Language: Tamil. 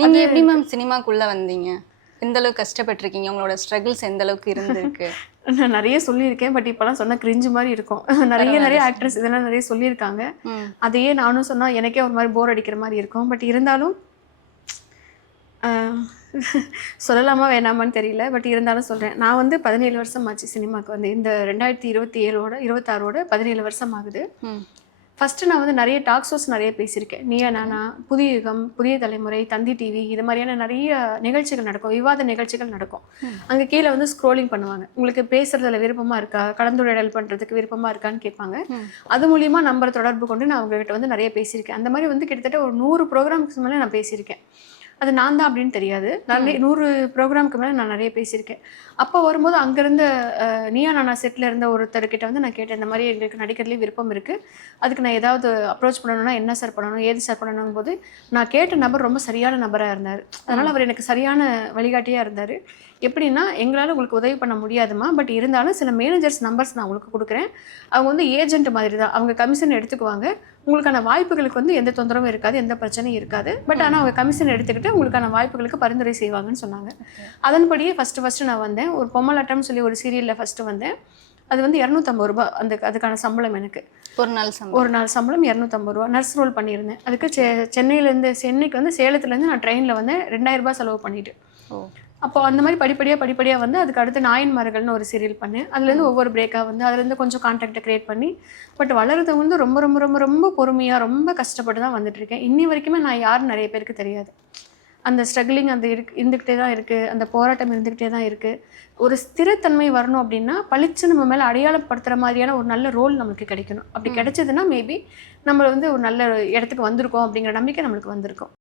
நீங்க எப்படி மேம் சினிமாக்குள்ள வந்தீங்க? எந்த அளவுக்கு கஷ்டப்பட்டிருக்கீங்க? உங்களோட ஸ்ட்ரகிள்ஸ் எந்த அளவுக்கு இருந்திருக்கு? நான் நிறைய சொல்லியிருக்கேன். பட் இப்போலாம் சொன்னா கிரிஞ்சு மாரி இருக்கும். நிறைய ஆக்ட்ரஸ் இதெல்லாம் நிறைய சொல்லியிருக்காங்க. அதையே நானும் சொன்னா எனக்கே ஒரு மாரி போர் அடிக்கிற மாரி இருக்கும். பட் இருந்தாலும் அ சொல்லலாமா வேணாமான்னு தெரியல. பட் இருந்தாலும் சொல்றேன். நான் வந்து 17 வருஷம் ஆச்சு சினிமாக்கு வந்து. இந்த 2027ஓட 26ஓட 17 வருஷம் ஆகுது. ஃபர்ஸ்ட்டு நான் வந்து நிறைய டாக் ஷோஸ் நிறைய பேசியிருக்கேன். நீயா நானா, புதிய யுகம், புதிய தலைமுறை, தந்தி டிவி இது மாதிரியான நிறைய நிகழ்ச்சிகள் நடக்கும். விவாத நிகழ்ச்சிகள் நடக்கும். அங்கே கீழே வந்து ஸ்க்ரோலிங் பண்ணுவாங்க. உங்களுக்கு பேசுறதுல விருப்பமா இருக்கா? கலந்துரையாடல் பண்ணுறதுக்கு விருப்பமா இருக்கான்னு கேட்பாங்க. அது மூலியமாக நம்பரை தொடர்பு கொண்டு நான் அவங்ககிட்ட வந்து நிறைய பேசியிருக்கேன். அந்த மாதிரி வந்து கிட்டத்தட்ட ஒரு 100 ப்ரோக்ராம்ஸ்க்கு மேலே நான் பேசியிருக்கேன். அது நான் தான் அப்படின்னு தெரியாது. நான் 100 ப்ரோக்ராமுக்கு மேலே நான் நிறைய பேசியிருக்கேன். அப்போ வரும்போது அங்கேருந்த நீயா நானா செட்டில் இருந்த ஒருத்தர்கிட்ட வந்து நான் கேட்டேன், இந்த மாதிரி எங்களுக்கு நடிக்கிறதுலேயே விருப்பம் இருக்குது, அதுக்கு நான் ஏதாவது அப்ரோச் பண்ணணும்னா என்ன சார் பண்ணணும், ஏது சார் பண்ணணும் போது நான் கேட்ட நபர் ரொம்ப சரியான நபராக இருந்தார். அதனால் அவர் எனக்கு சரியான வழிகாட்டியாக இருந்தார். எப்படின்னா, எங்களால் உங்களுக்கு உதவி பண்ண முடியாதுமா, பட் இருந்தாலும் சில மேனேஜர்ஸ் நம்பர்ஸ் நான் உங்களுக்கு கொடுக்குறேன். அவங்க வந்து ஏஜென்ட் மாதிரி தான், அவங்க கமிஷன் எடுத்துக்குவாங்க. உங்களுக்கான வாய்ப்புகளுக்கு வந்து எந்த தொந்தரவும் இருக்காது, எந்த பிரச்சனையும் இருக்காது. பட் ஆனால் அவங்க கமிஷன் எடுத்துக்கிட்டு உங்களுக்கான வாய்ப்புகளுக்கு பரிந்துரை செய்வாங்கன்னு சொன்னாங்க. அதன்படியே ஃபஸ்ட்டு நான் வந்தேன். ஒரு பொம்மலாட்டம்னு சொல்லி ஒரு சீரியலில் ஃபஸ்ட்டு வந்தேன். அது வந்து ரூ. 250 அதுக்கான சம்பளம் எனக்கு. ஒரு நாள் சம்பளம் ரூ. 250. நர்ஸ் ரோல் பண்ணியிருந்தேன். அதுக்கு சென்னைக்கு வந்து சேலத்துலேருந்து நான் ட்ரெயினில் வந்து ரூ. 2000 செலவு பண்ணிட்டு. அப்போ அந்த மாதிரி படிப்படியாக வந்து அதுக்கு அடுத்து நாயன்மார்கள்னு ஒரு சீரியல் பண்ணேன். அதுலேருந்து ஒவ்வொரு பிரேக்காக வந்து அதுலேருந்து கொஞ்சம் கான்டாக்டை க்ரியேட் பண்ணி பட் வளர்றது வந்து ரொம்ப ரொம்ப ரொம்ப ரொம்ப பொறுமையாக ரொம்ப கஷ்டப்பட்டு தான் வந்துட்டுருக்கேன். இன்னி வரைக்குமே நான் யாருன்னு நிறைய பேருக்கு தெரியாது. அந்த ஸ்ட்ரகிளிங் அந்த இருந்துக்கிட்டே தான் இருக்குது. அந்த போராட்டம் இருந்துக்கிட்டே தான் இருக்குது. ஒரு ஸ்திரத்தன்மை வரணும் அப்படின்னா பளிச்சு நம்ம மேலே அடையாளப்படுத்துகிற மாதிரியான ஒரு நல்ல ரோல் நமக்கு கிடைக்கணும். அப்படி கிடைச்சதுன்னா மேபி நம்ம வந்து ஒரு நல்ல இடத்துக்கு வந்திருக்கோம் அப்படிங்கிற நம்பிக்கை நம்மளுக்கு வந்திருக்கும்.